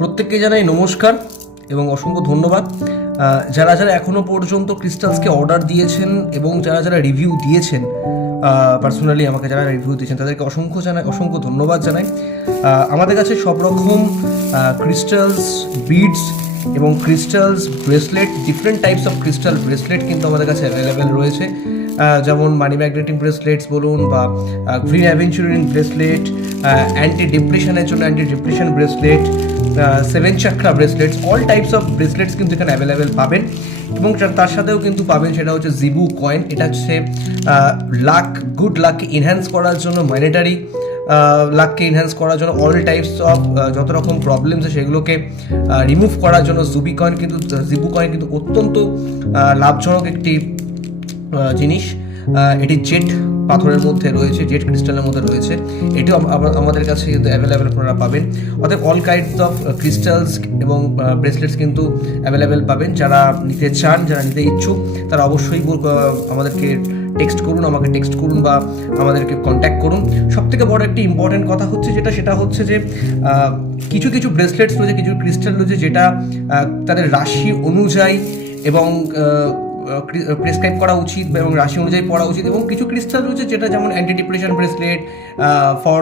প্রত্যেককে জানাই নমস্কার এবং অসংখ্য ধন্যবাদ। যারা যারা এখনও পর্যন্ত ক্রিস্টালসকে অর্ডার দিয়েছেন এবং যারা যারা রিভিউ দিয়েছেন, পার্সোনালি আমাকে যারা রিভিউ দিয়েছেন তাদেরকে অসংখ্য ধন্যবাদ জানাই। আমাদের কাছে সব রকম ক্রিস্টালস, বিডস এবং crystals bracelet, different types of crystal bracelet কিন্তু আমাদের কাছে অ্যাভেলেবেল রয়েছে। যেমন মানি ম্যাগনেটিং ব্রেসলেটস বলুন বা গ্রিন অ্যাভেঞ্চুরিং ব্রেসলেট, অ্যান্টি ডিপ্রেশনের জন্য anti depression bracelet, 7 চাকরা bracelets, all types of bracelets কিন্তু এখানে অ্যাভেলেবেল পাবেন। এবং তার সাথেও কিন্তু পাবেন সেটা হচ্ছে জিবু কয়েন। এটা হচ্ছে গুড লাককে ইনহ্যান্স করার জন্য, মনিটারি লাককে ইনহ্যান্স করার জন্য, অল টাইপস অফ যত রকম প্রবলেমস সেগুলোকে রিমুভ করার জন্য জিবু কয়েন কিন্তু অত্যন্ত লাভজনক একটি জিনিস। এটি জেট পাথরের মধ্যে রয়েছে, জেট ক্রিস্টালের মধ্যে রয়েছে। এটিও আমাদের কাছে কিন্তু অ্যাভেলেবেল আপনারা পাবেন। অর্থাৎ অল কাইন্ডস অফ ক্রিস্টালস এবং ব্রেসলেটস কিন্তু অ্যাভেলেবেল পাবেন। যারা নিতে চান, যারা নিতে ইচ্ছুক, তারা অবশ্যই আমাদেরকে আমাকে টেক্সট করুন বা আমাদেরকে কন্ট্যাক্ট করুন। সবথেকে বড় একটি ইম্পর্টেন্ট কথা হচ্ছে সেটা হচ্ছে যে কিছু কিছু ব্রেসলেটস রয়েছে, কিছু ক্রিস্টাল রয়েছে যেটা তাদের রাশি অনুযায়ী এবং প্রেসক্রাইব করা উচিত এবং রাশি অনুযায়ী পড়া উচিত। এবং কিছু ক্রিস্টাল রয়েছে যেটা যেমন anti depression bracelet, for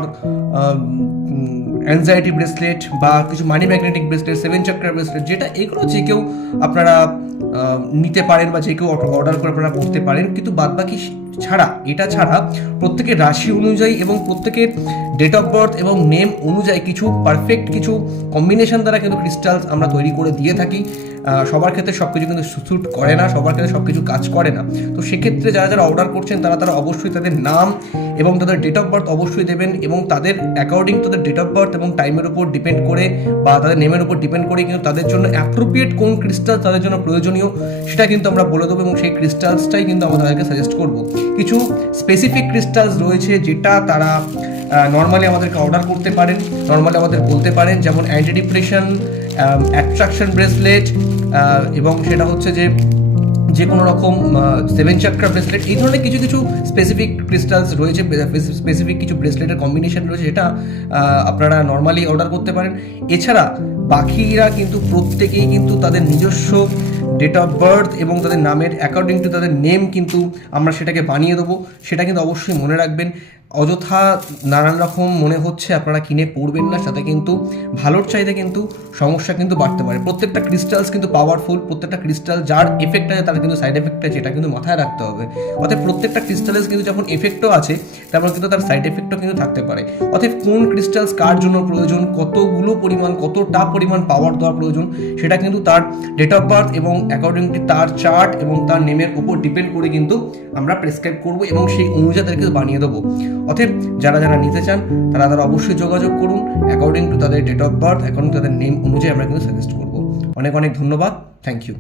anxiety bracelet বা কিছু মানি ম্যাগনেটিক ব্রেসলেট, 7 চাকরা ব্রেসলেট, যেটা এগুলো যে কেউ আপনারা নিতে পারেন বা যে কেউ অর্ডার করে আপনারা করতে পারেন। কিন্তু বাদবাকি এটা ছাড়া প্রত্যেকের রাশি অনুযায়ী এবং প্রত্যেকের ডেট অফ বার্থ এবং নেম অনুযায়ী কিছু পারফেক্ট কিছু কম্বিনেশন দ্বারা কিন্তু ক্রিস্টালস আমরা তৈরি করে দিয়ে থাকি। সবার ক্ষেত্রে সব কিছু কিন্তু স্যুট করে না, সবার ক্ষেত্রে সব কিছু কাজ করে না। তো সেক্ষেত্রে যারা যারা অর্ডার করছেন তারা অবশ্যই তাদের নাম এবং তাদের ডেট অফ বার্থ অবশ্যই দেবেন, এবং তাদের অ্যাকর্ডিং তাদের ডেট অফ বার্থ এবং টাইমের উপর ডিপেন্ড করে বা তাদের নেমের উপর ডিপেন্ড করে কিন্তু তাদের জন্য অ্যাপ্রোপ্রিয়েট কোন ক্রিস্টাল তাদের জন্য প্রয়োজনীয় সেটা কিন্তু আমরা বলে দেবো, এবং সেই ক্রিস্টালসটাই কিন্তু আমরা তাদেরকে সাজেস্ট করবো। কিছু স্পেসিফিক ক্রিস্টালস রয়েছে যেটা তারা নর্মালি আমাদেরকে অর্ডার করতে পারেন, নর্মালি আমাদের বলতে পারেন, যেমন অ্যান্টি ডিপ্রেশন, অ্যাট্রাকশন ব্রেসলেট, এবং সেটা হচ্ছে যে কোনো রকম 7 চাকরা ব্রেসলেট। এই ধরনের কিছু কিছু স্পেসিফিক ক্রিস্টালস রয়েছে, স্পেসিফিক কিছু ব্রেসলেটের কম্বিনেশন রয়েছে যেটা আপনারা নর্মালি অর্ডার করতে পারেন। এছাড়া বাকিরা কিন্তু প্রত্যেকেই কিন্তু তাদের নিজস্ব ডেট অফ বার্থ এবং তাদের নামের অ্যাকর্ডিং টু তাদের নেম কিন্তু আমরা সেটাকে বানিয়ে দেবো। সেটা কিন্তু অবশ্যই মনে রাখবেন। অযথা নানান রকম মনে হচ্ছে আপনারা কিনে পড়বেন না, সাথে কিন্তু ভালোর চাইতে কিন্তু সমস্যা কিন্তু বাড়তে পারে। প্রত্যেকটা ক্রিস্টালস কিন্তু পাওয়ারফুল, প্রত্যেকটা ক্রিস্টাল যার এফেক্ট আছে তার কিন্তু সাইড এফেক্ট আছে, এটা কিন্তু মাথায় রাখতে হবে। অর্থাৎ প্রত্যেকটা ক্রিস্টালের কিন্তু যখন এফেক্টও আছে তেমন কিন্তু তার সাইড এফেক্টও কিন্তু থাকতে পারে। অর্থাৎ কোন ক্রিস্টালস কার জন্য প্রয়োজন, কতটা পরিমাণ পাওয়ার দেওয়া প্রয়োজন, সেটা কিন্তু তার ডেট অফ বার্থ এবং অ্যাকর্ডিংলি তার চার্ট এবং তার নেমের উপর ডিপেন্ড করে কিন্তু আমরা প্রেসক্রাইব করবো এবং সেই অনুযায়ী তাদেরকে বানিয়ে দেবো। অতএব যারা যারা নিতে চান তারা অবশ্যই যোগাযোগ করুন। অ্যাকর্ডিং টু তাদের date of birth, according to তাদের নেম অনুযায়ী আমরা কিন্তু সাজেস্ট করবো। অনেক অনেক ধন্যবাদ। Thank you.